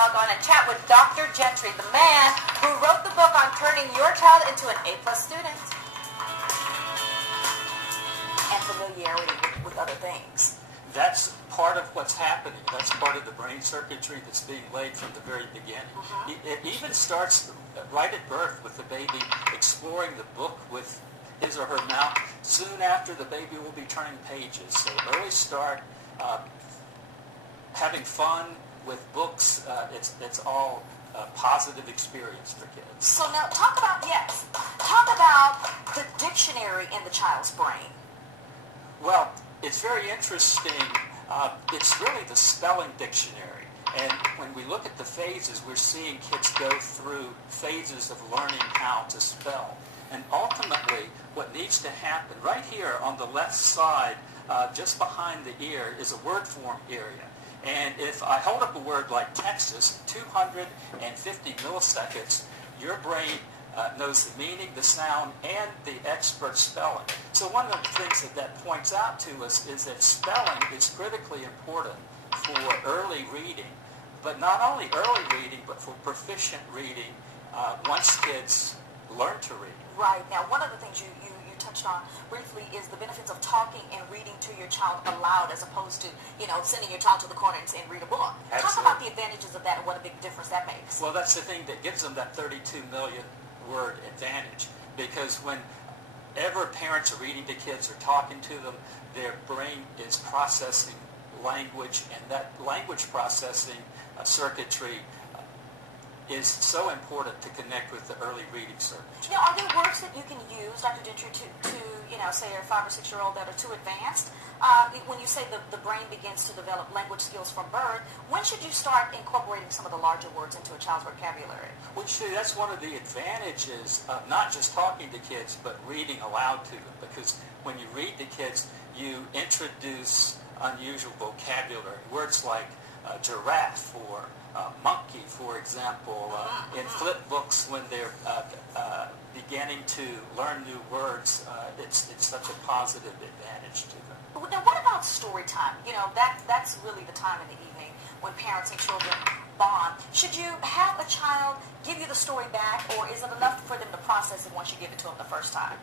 Log on and chat with Dr. Gentry, the man who wrote the book on turning your child into an A-plus student. And familiarity with other things. That's part of what's happening. That's part of the brain circuitry that's being laid from the very beginning. It even starts right at birth with the baby exploring the book with his or her mouth. Soon after, the baby will be turning pages. So early start, having fun with books, it's all a positive experience for kids. So now talk about the dictionary in the child's brain. Well, it's very interesting. It's really the spelling dictionary. And when we look at the phases, we're seeing kids go through phases of learning how to spell. And ultimately, what needs to happen, right here on the left side, just behind the ear, is a word form area. And if I hold up a word like Texas, 250 milliseconds, your brain knows the meaning, the sound, and the expert spelling. So one of the things that points out to us is that spelling is critically important for early reading, but not only early reading, but for proficient reading once kids learn to read. Right. Now, one of the things you touched on briefly is the benefits of talking and reading to your child aloud as opposed to, sending your child to the corner and saying, read a book. Absolutely. Talk about the advantages of that and what a big difference that makes. Well, that's the thing that gives them that 32 million word advantage, because whenever parents are reading to kids or talking to them, their brain is processing language, and that language processing circuitry is so important to connect with the early reading circuitry. Now, are there words that you can use, Dr. Gentry, to say a 5 or 6 year old that are too advanced? When you say the brain begins to develop language skills from birth, when should you start incorporating some of the larger words into a child's vocabulary? Well, see, that's one of the advantages of not just talking to kids, but reading aloud to them. Because when you read to kids, you introduce unusual vocabulary. Words like giraffe or monkey, for example, in flip books when they're beginning to learn new words, it's such a positive advantage to them. Now, what about story time? That's really the time in the evening when parents and children bond. Should you have a child give you the story back, or is it enough for them to process it once you give it to them the first time?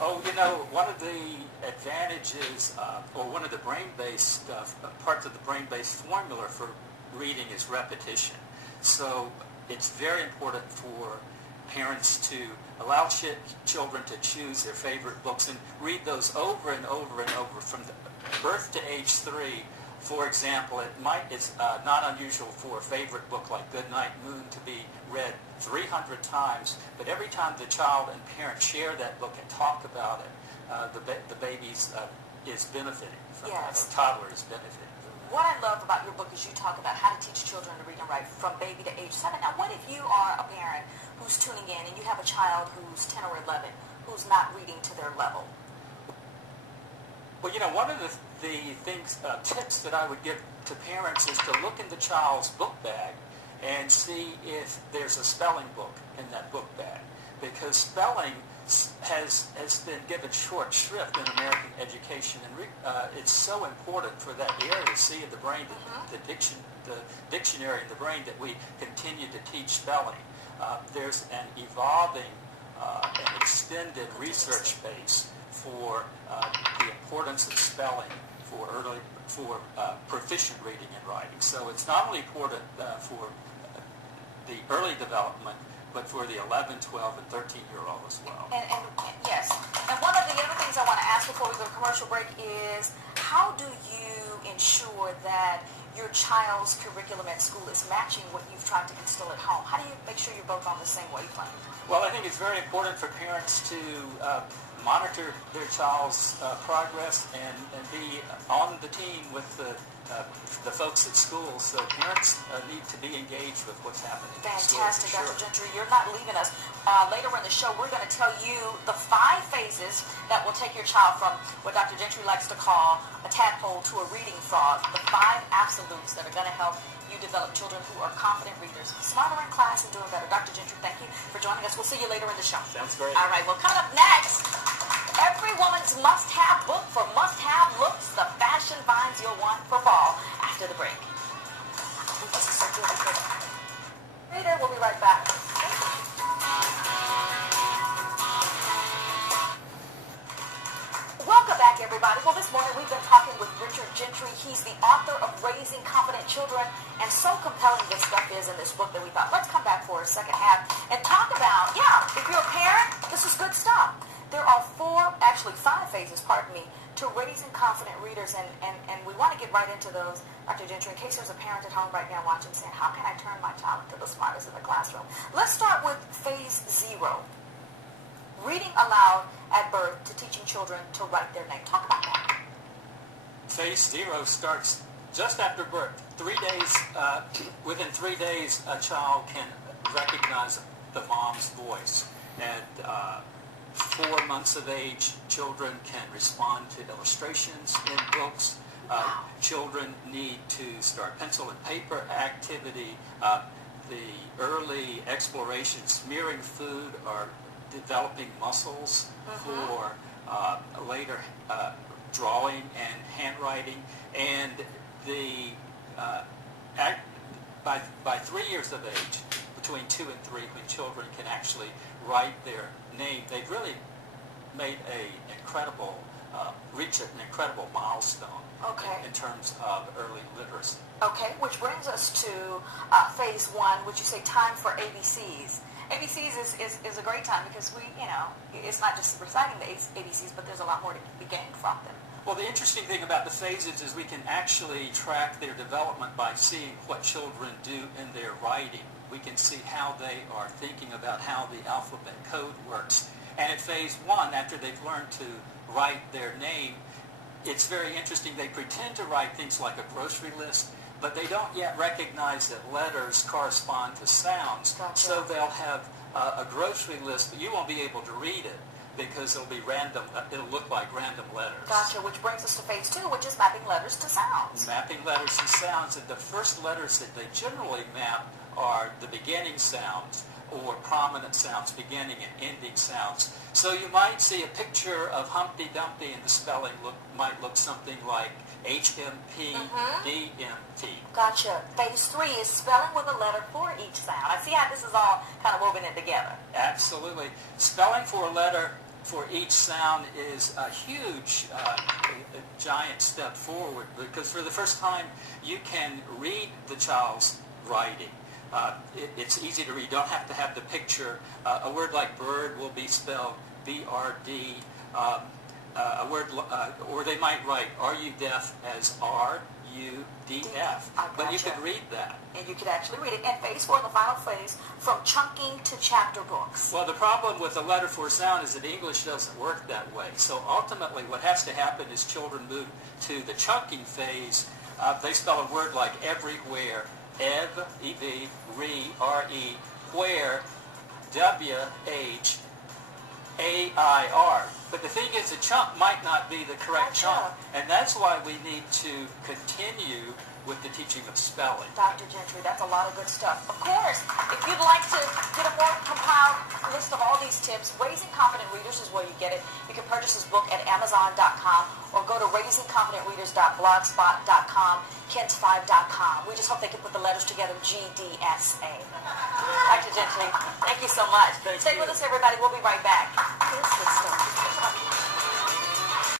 Oh, one of the advantages, or one of the brain-based parts of the brain-based formula for reading is repetition. So it's very important for parents to allow children to choose their favorite books and read those over and over and over from birth to age 3. For example, it's not unusual for a favorite book like Goodnight Moon to be read 300 times, but every time the child and parent share that book and talk about it, the baby is benefiting from that, or toddler is benefiting. What I love about your book is you talk about how to teach children to read and write from baby to age 7. Now, what if you are a parent who's tuning in and you have a child who's 10 or 11 who's not reading to their level? Well, one of the tips that I would give to parents is to look in the child's book bag and see if there's a spelling book in that book bag, because spelling has been given short shrift in American education, and it's so important for that area C of the brain, the dictionary in the brain, that we continue to teach spelling. There's an evolving and extended research base for the importance of spelling for proficient reading and writing. So it's not only important for the early development, but for the 11, 12, and 13-year-old as well. And yes. And one of the other things I want to ask before we go to commercial break is, how do you ensure that your child's curriculum at school is matching what you've tried to instill at home? How do you make sure you're both on the same wavelength? Well, I think it's very important for parents to monitor their child's progress and be on the team with the folks at school. So parents need to be engaged with what's happening. Fantastic, Dr. Gentry. You're not leaving us. Later in the show, we're going to tell you the 5 phases that will take your child from what Dr. Gentry likes to call a tadpole to a reading frog. The 5 absolutes that are going to help you develop children who are confident readers, smarter in class and doing better. Dr. Gentry, thank you for joining us. We'll see you later in the show. Sounds great. All right, well, coming up next, every woman's must-have book for must-have looks, the fashion finds you'll want for fall, after the break. be right back. Welcome back, everybody. Well, this morning we've been talking with Richard Gentry. He's the author of Raising Confident Children, and so compelling this stuff is in this book that we thought, let's come back for a second half and talk about, if you're a parent, this is good stuff. There are five phases, to raising confident readers, and we want to get right into those, Dr. Gentry, in case there's a parent at home right now watching saying, how can I turn my child into the smartest in the classroom? Let's start with phase 0. Reading aloud at birth to teaching children to write their name. Talk about that. Phase 0 starts just after birth. Within 3 days, a child can recognize the mom's voice. At 4 months of age, children can respond to illustrations in books. Children need to start pencil and paper activity. The early exploration, smearing food, or developing muscles for later drawing and handwriting. And by 3 years of age, between 2 and 3, when children can actually write their name, they've really made reached an incredible milestone in terms of early literacy. Okay, which brings us to phase 1, which you say time for ABCs. ABCs is a great time because it's not just reciting the ABCs, but there's a lot more to be gained from them. Well, the interesting thing about the phases is we can actually track their development by seeing what children do in their writing. We can see how they are thinking about how the alphabet code works. And at phase 1, after they've learned to write their name, it's very interesting. They pretend to write things like a grocery list, but they don't yet recognize that letters correspond to sounds. Gotcha. So they'll have a grocery list, but you won't be able to read it because it'll be random. It'll look like random letters. Gotcha, which brings us to phase 2, which is mapping letters to sounds. Mapping letters to sounds, and the first letters that they generally map are the beginning sounds, or prominent sounds, beginning and ending sounds. So you might see a picture of Humpty Dumpty, and the spelling might look something like HMP, DMT. Gotcha. Phase 3 is spelling with a letter for each sound. I see how this is all kind of woven in together. Absolutely. Spelling for a letter for each sound is a huge, a giant step forward, because for the first time you can read the child's writing. It's easy to read. You don't have to have the picture. A word like bird will be spelled B-R-D. A word, or they might write "Are you deaf?" as R-U-D-F. But you can read that. And you could actually read it. And phase 4, the final phase, from chunking to chapter books. Well, the problem with a letter for sound is that English doesn't work that way. So ultimately what has to happen is children move to the chunking phase. They spell a word like everywhere. Ev, E-V, re, R-E, where, W-H-A-I-R. But the thing is, the chunk might not be the correct chunk, and that's why we need to continue with the teaching of spelling. Dr. Gentry, that's a lot of good stuff. Of course, if you'd like to get a more compiled list of all these tips, Raising Confident Readers is where you get it. You can purchase this book at Amazon.com or go to raisingconfidentreaders.blogspot.com, Kent5.com. We just hope they can put the letters together, GDSA. Dr. Gentry, thank you so much. Stay with us, everybody. We'll be right back. Here's good stuff.